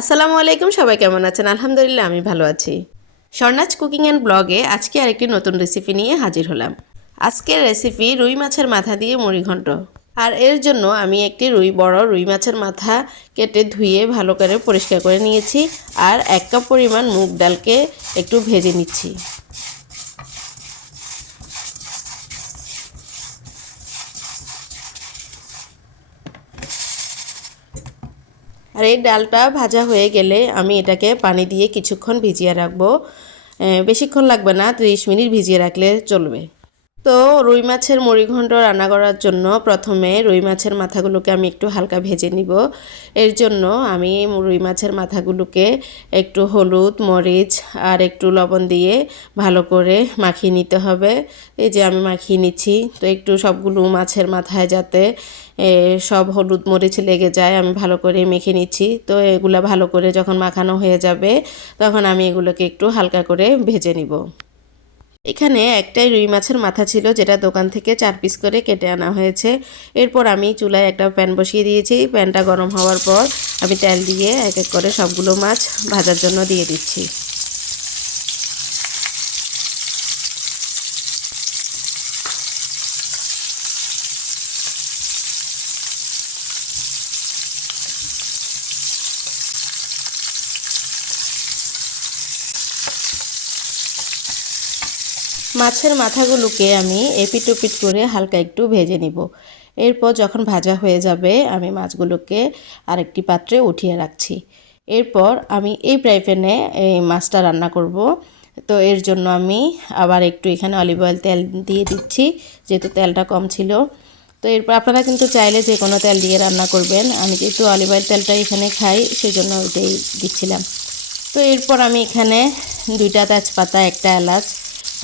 আসসালামু আলাইকুম, সবাই কেমন আছেন? আলহামদুলিল্লাহ, আমি ভালো আছি। স্বর্ণাজ কুকিং অ্যান্ড ব্লগে আজকে আরেকটি নতুন রেসিপি নিয়ে হাজির হলাম। আজকের রেসিপি রুই মাছের মাথা দিয়ে মুড়িঘণ্ট আর এর জন্য আমি একটি রুই, বড় রুই মাছের মাথা কেটে ধুয়ে ভালো করে পরিষ্কার করে নিয়েছি। আর এক কাপ পরিমাণ মুগ ডালকে একটু ভেজে নিচ্ছি। এই ডালটা ভাজা হয়ে গেলে আমি এটাকে পানি দিয়ে কিছুক্ষণ ভিজিয়ে রাখব। বেশিক্ষণ লাগবে না, ত্রিশ মিনিট ভিজিয়ে রাখলে চলবে। তো রুই মাছের মুড়িঘণ্ট রান্না করার জন্য প্রথমে রুই মাছের মাথাগুলোকে আমি একটু হালকা ভেজে নিব। এর জন্য আমি রুই মাছের মাথাগুলোকে একটু হলুদ, মরিচ আর একটু লবণ দিয়ে ভালো করে মাখিয়ে নিতে হবে। এই যে আমি মাখিয়ে নিচ্ছি, তো একটু সবগুলো মাছের মাথায় যাতে সব হলুদ, মরিচ লেগে যায়, আমি ভালো করে মেখে নিচ্ছি। তো এগুলো ভালো করে যখন মাখানো হয়ে যাবে, তখন আমি এগুলোকে একটু হালকা করে ভেজে নিব। এখানে একটাই রুই মাছের মাথা ছিল যেটা দোকান থেকে চার পিস করে কেটে আনা হয়েছে। এরপর আমি চুলায় একটা প্যান বসিয়ে দিয়েছি। প্যানটা গরম হওয়ার পর আমি তেল দিয়ে এক এক করে সবগুলো মাছ ভাজার জন্য দিয়ে দিচ্ছি। মাছের মাথাগুলোকে আমি এপিট ওপিট করে হালকা একটু ভেজে নিব। এরপর যখন ভাজা হয়ে যাবে, আমি মাছগুলোকে আরেকটি পাত্রে উঠিয়ে রাখছি। এরপর আমি এই ফ্রাই প্যানে এই মাছটা রান্না করব। তো এর জন্য আমি আবার একটু এখানে অলিভ অয়েল তেল দিয়ে দিচ্ছি, যেহেতু তেলটা কম ছিল। তো এরপর আপনারা কিন্তু চাইলে যে কোনো তেল দিয়ে রান্না করবেন। আমি যেহেতু অলিভ অয়েল তেলটা এখানে খাই সেই জন্য ওইটাই দিচ্ছিলাম। তো এরপর আমি এখানে দুইটা তেজপাতা, একটা এলাচ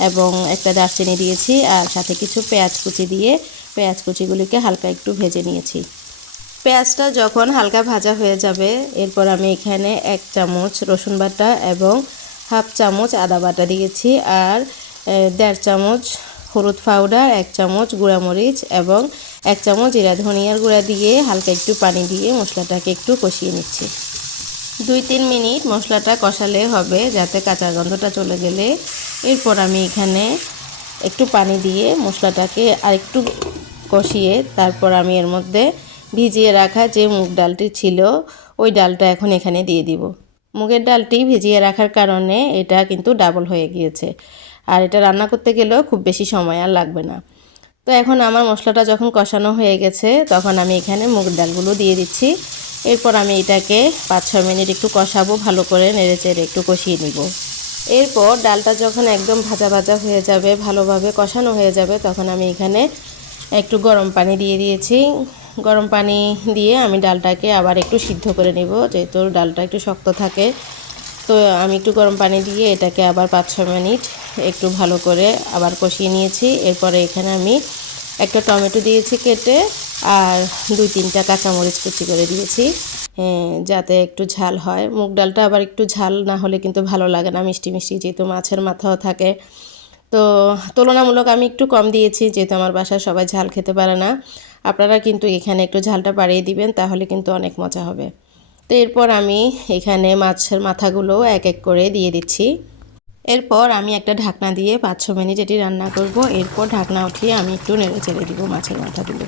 এবং একটা দারচিনি দিয়েছি আর সাথে কিছু পেঁয়াজ কুচি দিয়ে পেঁয়াজ কুচিগুলিকে হালকা একটু ভেজে নিয়েছি। পেঁয়াজটা যখন হালকা ভাজা হয়ে যাবে, এরপর আমি এখানে এক চামচ রসুন বাটা এবং হাফ চামচ আদা বাটা দিয়েছি আর দেড় চামচ হলুদ পাউডার, এক চামচ গুঁড়ামরিচ এবং এক চামচ জিরা ধনিয়ার গুঁড়া দিয়ে হালকা একটু পানি দিয়ে মশলাটাকে একটু কষিয়ে নিচ্ছি। দুই তিন মিনিট মশলাটা কষালে হবে, যাতে কাঁচা গন্ধটা চলে গেলে এরপর আমি এখানে একটু পানি দিয়ে মশলাটাকে আরেকটু কষিয়ে তারপর আমি এর মধ্যে ভিজিয়ে রাখা যে মুগ ডালটি ছিল, ওই ডালটা এখন এখানে দিয়ে দিব। মুগের ডালটি ভিজিয়ে রাখার কারণে এটা কিন্তু ডাবল হয়ে গিয়েছে। আর এটা রান্না করতে গেলেও খুব বেশি সময় আর লাগবে না। তো এখন আমার মশলাটা যখন কষানো হয়ে গেছে, তখন আমি এখানে মুগ ডালগুলো দিয়ে দিচ্ছি। এরপর আমি এটাকে পাঁচ ছ মিনিট একটু কষাবো, ভালো করে নেড়ে চেড়ে একটু কষিয়ে নিব। এরপর ডালটা যখন একদম ভাজা ভাজা হয়ে যাবে, ভালোভাবে কষানো হয়ে যাবে, তখন আমি এখানে একটু গরম পানি দিয়ে দিয়েছি। গরম পানি দিয়ে আমি ডালটাকে আবার একটু সিদ্ধ করে নিব, যেহেতু ডালটা একটু শক্ত থাকে। তো আমি একটু গরম পানি দিয়ে এটাকে আবার পাঁচ ছ মিনিট একটু ভালো করে আবার কষিয়ে নিয়েছি। এরপরে এখানে আমি একটা টমেটো দিয়েছি কেটে, আর দুই তিনটা কাঁচামরিচ কুচি করে দিয়েছি। যাতে একটু ঝাল হয়। মুগ ডালটা আবার একটু ঝাল না হলে কিন্তু ভালো লাগে না মিষ্টি মিষ্টি, যেহেতু মাছের মাথাও থাকে। তো তুলনামূলক আমি একটু কম দিয়েছি, যেহেতু আমার বাসায় সবাই ঝাল খেতে পারে না। আপনারা কিন্তু এখানে একটু ঝালটা বাড়িয়ে দিবেন, তাহলে কিন্তু অনেক মজা হবে। তো এরপর আমি এখানে মাছের মাথাগুলো এক এক করে দিয়ে দিচ্ছি। এরপর আমি একটা ঢাকনা দিয়ে পাঁচ ছ মিনিট এটি রান্না করব। এরপর ঢাকনা উঠিয়ে আমি একটু নেড়ে চেড়ে দিব মাছের মাথাগুলো।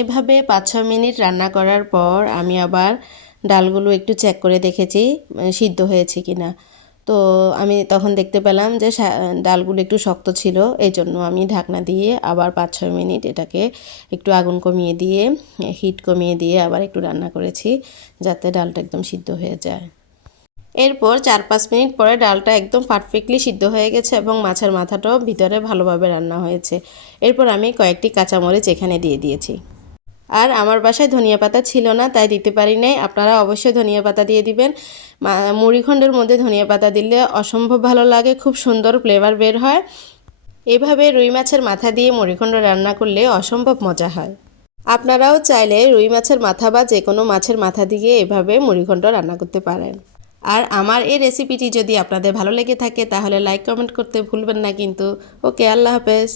এভাবে পাঁচ ছ মিনিট রান্না করার পর আমি আবার ডালগুলো একটু চেক করে দেখেছি সিদ্ধ হয়েছে কি না তো আমি তখন দেখতে পেলাম যে ডালগুলো একটু শক্ত ছিল এই জন্য আমি ঢাকনা দিয়ে আবার পাঁচ ছয় মিনিট এটাকে একটু আগুন কমিয়ে দিয়ে হিট কমিয়ে দিয়ে আবার একটু রান্না করেছি, যাতে ডালটা একদম সিদ্ধ হয়ে যায়। এরপর চার পাঁচ মিনিট পরে ডালটা একদম পারফেক্টলি সিদ্ধ হয়ে গেছে এবং মাছের মাথাটাও ভিতরে ভালোভাবে রান্না হয়েছে। এরপর আমি কয়েকটি কাঁচামরিচ এখানে দিয়ে দিয়েছি। আর আমার বাসায় ধনিয়া পাতা ছিল না, তাই দিতে পারি নাই। আপনারা অবশ্যই ধনিয়া পাতা দিয়ে দিবেন। মুড়িখণ্ডের মধ্যে ধনিয়া পাতা দিলে অসম্ভব ভালো লাগে, খুব সুন্দর ফ্লেভার বের হয়। এভাবে রুই মাছের মাথা দিয়ে মুড়িখণ্ড রান্না করলে অসম্ভব মজা হয়। আপনারাও চাইলে রুই মাছের মাথা বা যে কোনো মাছের মাথা দিয়ে এভাবে মুড়িঘণ্ট রান্না করতে পারেন। আর আমার এই রেসিপিটি যদি আপনাদের ভালো লেগে থাকে, তাহলে লাইক কমেন্ট করতে ভুলবেন না কিন্তু। ওকে, আল্লাহ হাফেজ।